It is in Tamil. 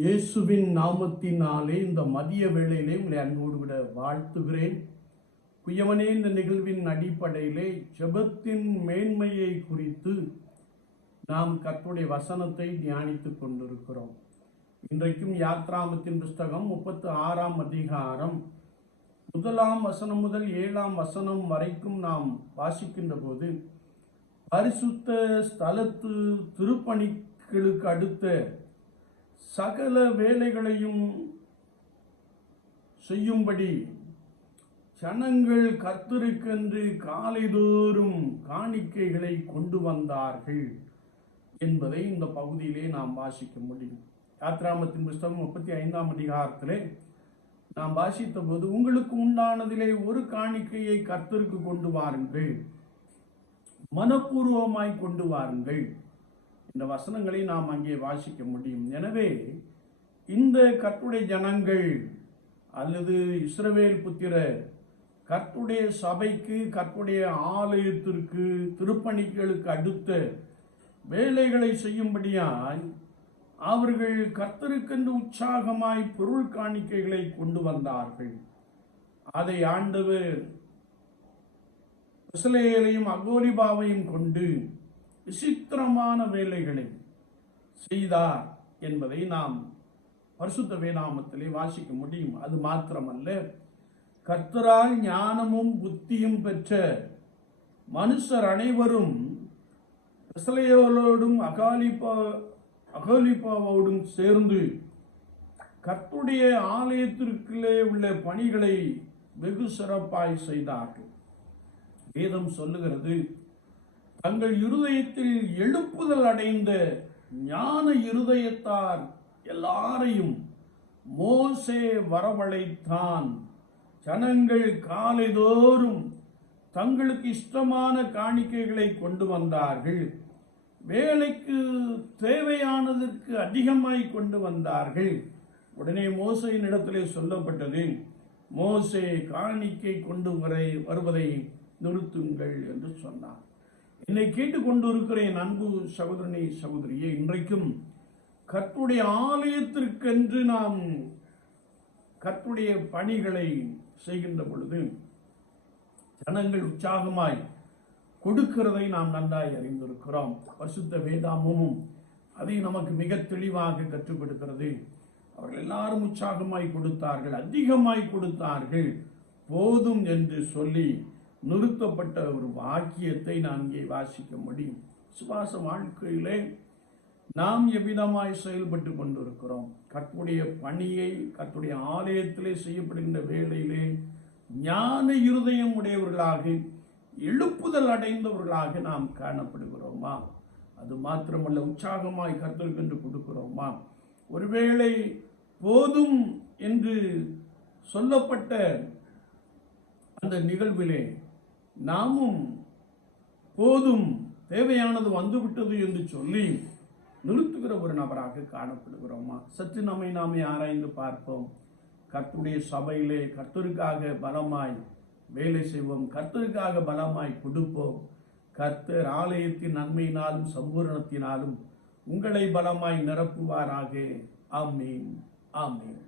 இயேசுவின் நாமத்தினாலே இந்த மதிய வேளையிலே உங்களை அன்போடு விட வாழ்த்துகிறேன். குயவனே இந்த நிகழ்வின் அடிப்படையிலே ஜெபத்தின் மேன்மையை குறித்து நாம் கர்த்தருடைய வசனத்தை தியானித்துக் கொண்டிருக்கிறோம். இன்றைக்கும் யாத்ராமத்தின் புஸ்தகம் முப்பத்து ஆறாம் அதிகாரம் முதலாம் வசனம் முதல் ஏழாம் வசனம் வரைக்கும் நாம் வாசிக்கின்ற போது பரிசுத்த ஸ்தலத்து திருப்பணிகளுக்கு அடுத்த சகல வேலைகளையும் செய்யும்படி ஜனங்கள் கர்த்தருக்கென்று காலைதோறும் காணிக்கைகளை கொண்டு வந்தார்கள் என்பதை இந்த பகுதியிலே நாம் வாசிக்க முடியும். யாத்ராமத்தின் புஸ்தகம் முப்பத்தி ஐந்தாம் அதிகாரத்திலே நாம் வாசித்த போது உங்களுக்கு உண்டானதிலே ஒரு காணிக்கையை கர்த்தருக்கு கொண்டு வாருங்கள். மனப்பூர்வமாய் கொண்டு வாருங்கள். இந்த வசனங்களை நாம் அங்கே வாசிக்க முடியும். எனவே இந்த கர்த்துடைய ஜனங்கள் அல்லது இஸ்ரவேல் புத்திர கர்த்துடைய சபைக்கு கர்த்துடைய ஆலயத்திற்கு திருப்பணிகளுக்கு அடுத்த வேலைகளை செய்யும்படியாய் அவர்கள் கர்த்தருக்கென்று உற்சாகமாய் பொருள் காணிக்கைகளை கொண்டு வந்தார்கள். அதை ஆண்டவர் இஸ்லேயலையும் அகோரிபாவையும் கொண்டு விசித்திரமான வேலைகளை செய்தார் என்பதை நாம் பரிசுத்த வேதாமத்திலே வாசிக்க முடியும். அது மாத்திரமல்ல கர்த்தரால் ஞானமும் புத்தியும் பெற்ற மனுஷர் அனைவரும் இஸ்ரேலோடும் அகாலிப்பா அகாலிபாவோடும் சேர்ந்து கர்த்துடைய ஆலயத்திற்குள்ளே உள்ள பணிகளை வெகு சிறப்பாய் செய்தார்கள். வேதம் சொல்லுகிறது தங்கள் இருதயத்தில் எழுப்புதல் அடைந்த ஞான இருதயத்தார் எல்லாரையும் மோசே வரவழைத்தான். ஜனங்கள் காலைதோறும் தங்களுக்கு இஷ்டமான காணிக்கைகளை கொண்டு வந்தார்கள். வேலைக்கு தேவையானதற்கு அதிகமாய் கொண்டு வந்தார்கள். உடனே மோசையின் இடத்திலே சொல்லப்பட்டது மோசே காணிக்கை கொண்டு வரை வருவதை நிறுத்துங்கள் என்று சொன்னார். என்னை கேட்டுக்கொண்டு இருக்கிறேன் அன்பு சகோதரனே சகோதரியே இன்றைக்கும் கற்புடைய ஆலயத்திற்கென்று நாம் கற்புடைய பணிகளை செய்கின்ற பொழுது ஜனங்கள் உற்சாகமாய் கொடுக்கிறதை நாம் நன்றாய் அறிந்திருக்கிறோம். பரிசுத்த வேதாமமும் அதை நமக்கு மிக தெளிவாக கற்றுக் கொடுக்கிறது அவர்கள் எல்லாரும் உற்சாகமாய் கொடுத்தார்கள் அதிகமாய் கொடுத்தார்கள். போதும் என்று சொல்லி நிறுத்தப்பட்ட ஒரு வாக்கியத்தை நான் இங்கே வாசிக்க முடியும். சுவாச வாழ்க்கையிலே நாம் எவ்விதமாய் செயல்பட்டு கொண்டிருக்கிறோம்? கத்துடைய பணியை கத்துடைய ஆலயத்திலே செய்யப்படுகின்ற வேளையிலே ஞான இருதயம் உடையவர்களாக எழுப்புதல் அடைந்தவர்களாக நாம் காணப்படுகிறோமா? அது மாத்திரமல்ல உற்சாகமாய் கருத்தருக்கு கொடுக்கிறோமா? ஒருவேளை போதும் என்று சொல்லப்பட்ட அந்த நிகழ்விலே நாமும் போதும் தேவையானது வந்துவிட்டது என்று சொல்லி நிறுத்துகிற ஒரு நபராக காணப்படுகிறோமா? சற்று நம்மை நாமே ஆராய்ந்து பார்ப்போம். கர்த்துடைய சபையிலே கர்த்தருக்காக பலமாய் வேலை செய்வோம். கர்த்தருக்காக பலமாய் கொடுப்போம். கர்த்தர் ஆலயத்தின் நன்மையினாலும் சம்பூரணத்தினாலும் உங்களை பலமாய் நிரப்புவாராக. ஆமீன். ஆமீன்.